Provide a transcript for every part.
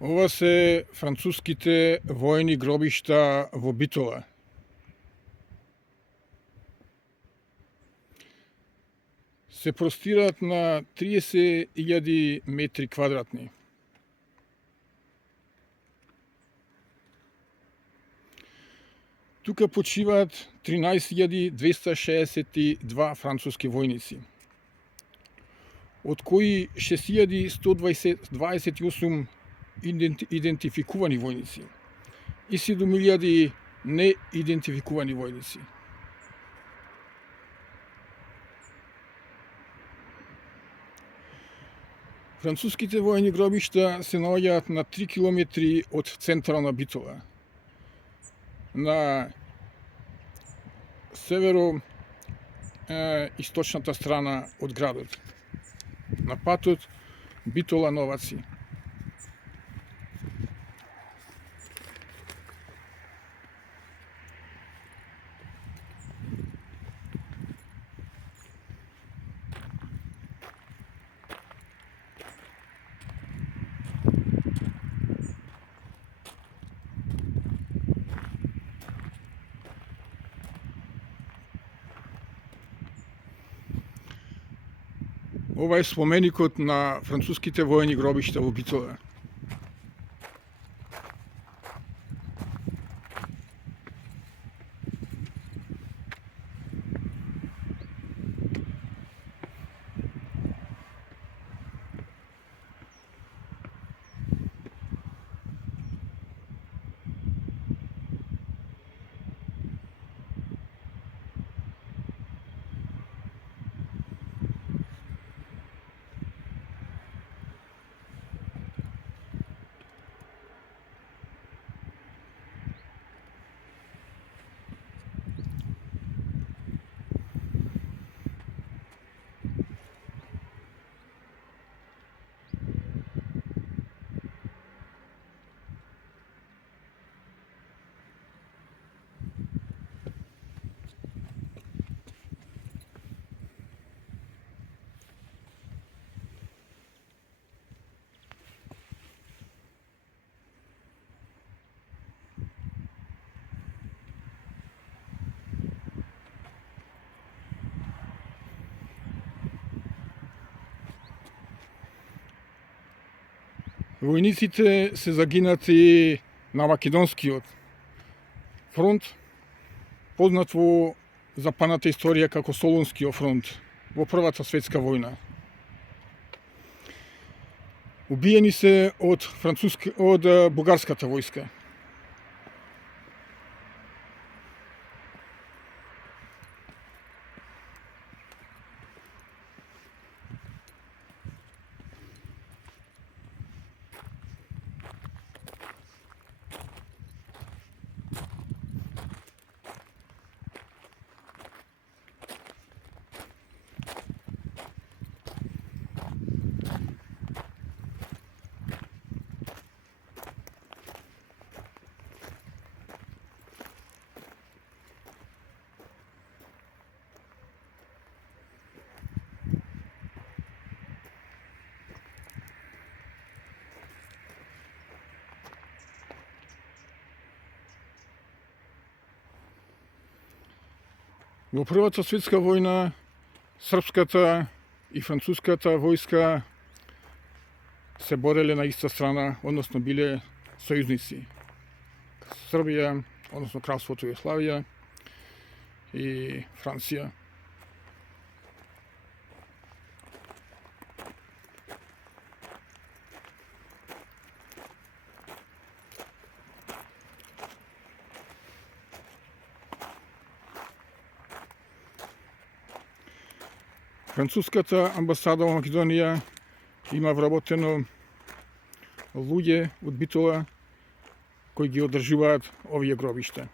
Ова се француските војни гробишта во Битола. Се простираат на 30.000 метри квадратни. Тука почиваат 13.262 француски војници, од кои 6.128 идентификувани војници и 7.000 неидентификувани војници. Француските војни гробишта се наоѓаат на 3 километри од центарот на Битола, на северо источната страна од градот, на патот Битола-Новаци. Ова е споменикот на француските војни гробишта во Битола. Војниците се загинати на Македонскиот фронт, познат во запаната историја како Солунскиот фронт во Првата светска војна. Убиени се од бугарската војска. Во Првата светска војна српската и француската војска се бореле на иста страна, односно биле сојузници. Србија, односно кралството Југославија и Франција. Француската амбасада во Македонија има вработено луѓе од Битола кои ги одржуваат овие гробишта.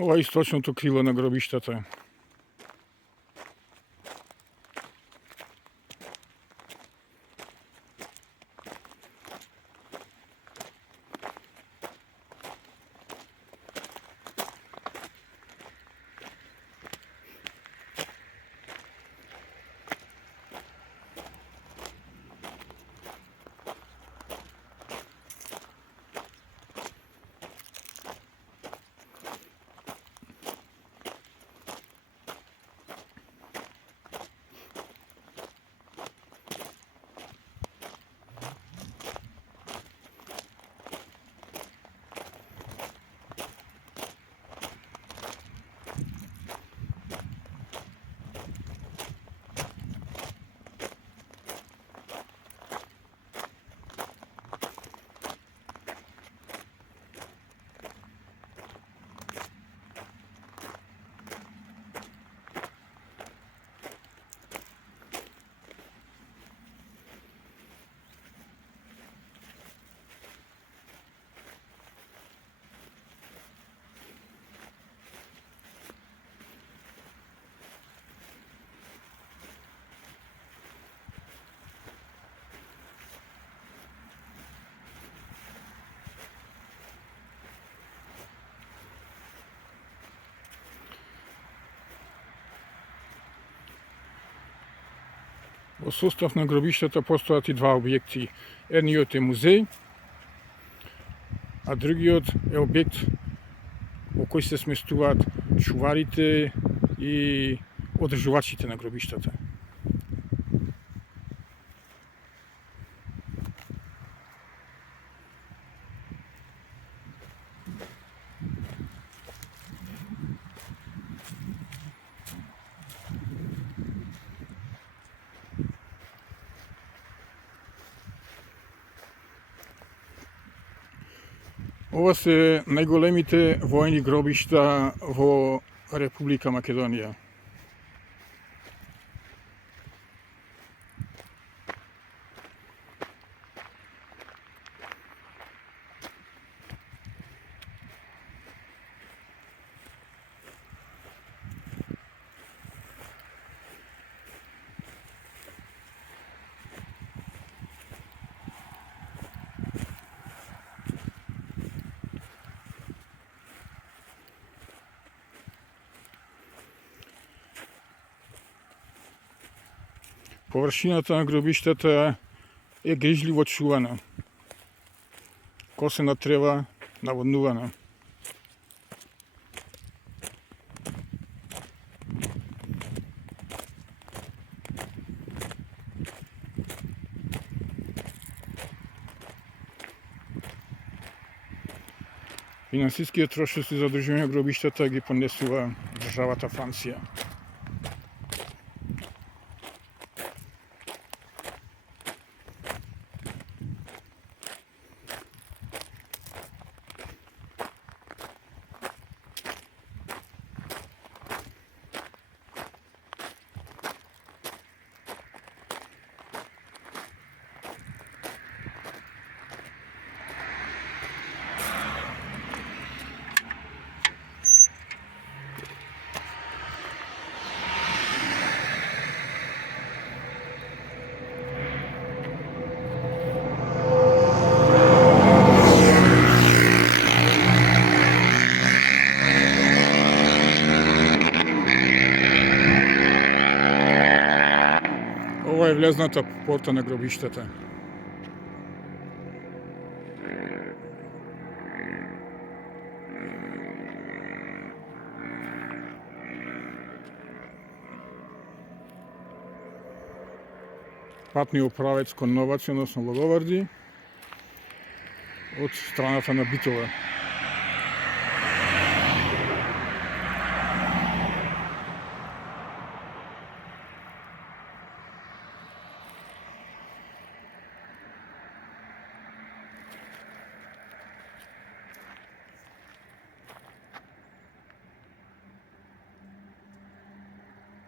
Ова е источното крило на гробиштата. Во состав на гробиштата постојат и два објекти. Едниот е музеј, а другиот е објект во кој се сместуваат чуварите и одржувачите на гробиштата. Ова се најголемите војни гробишта во Република Македонија. Површината на гробиштата е грижливо чувана. Косена трева, наводнувана. Финансискиот трошок за одржување на гробиштата ги понесува државата Франција. Ова е влезната порта на гробиштата. Патни управец кон Новаци, односно Логоварди, од страната на Битола.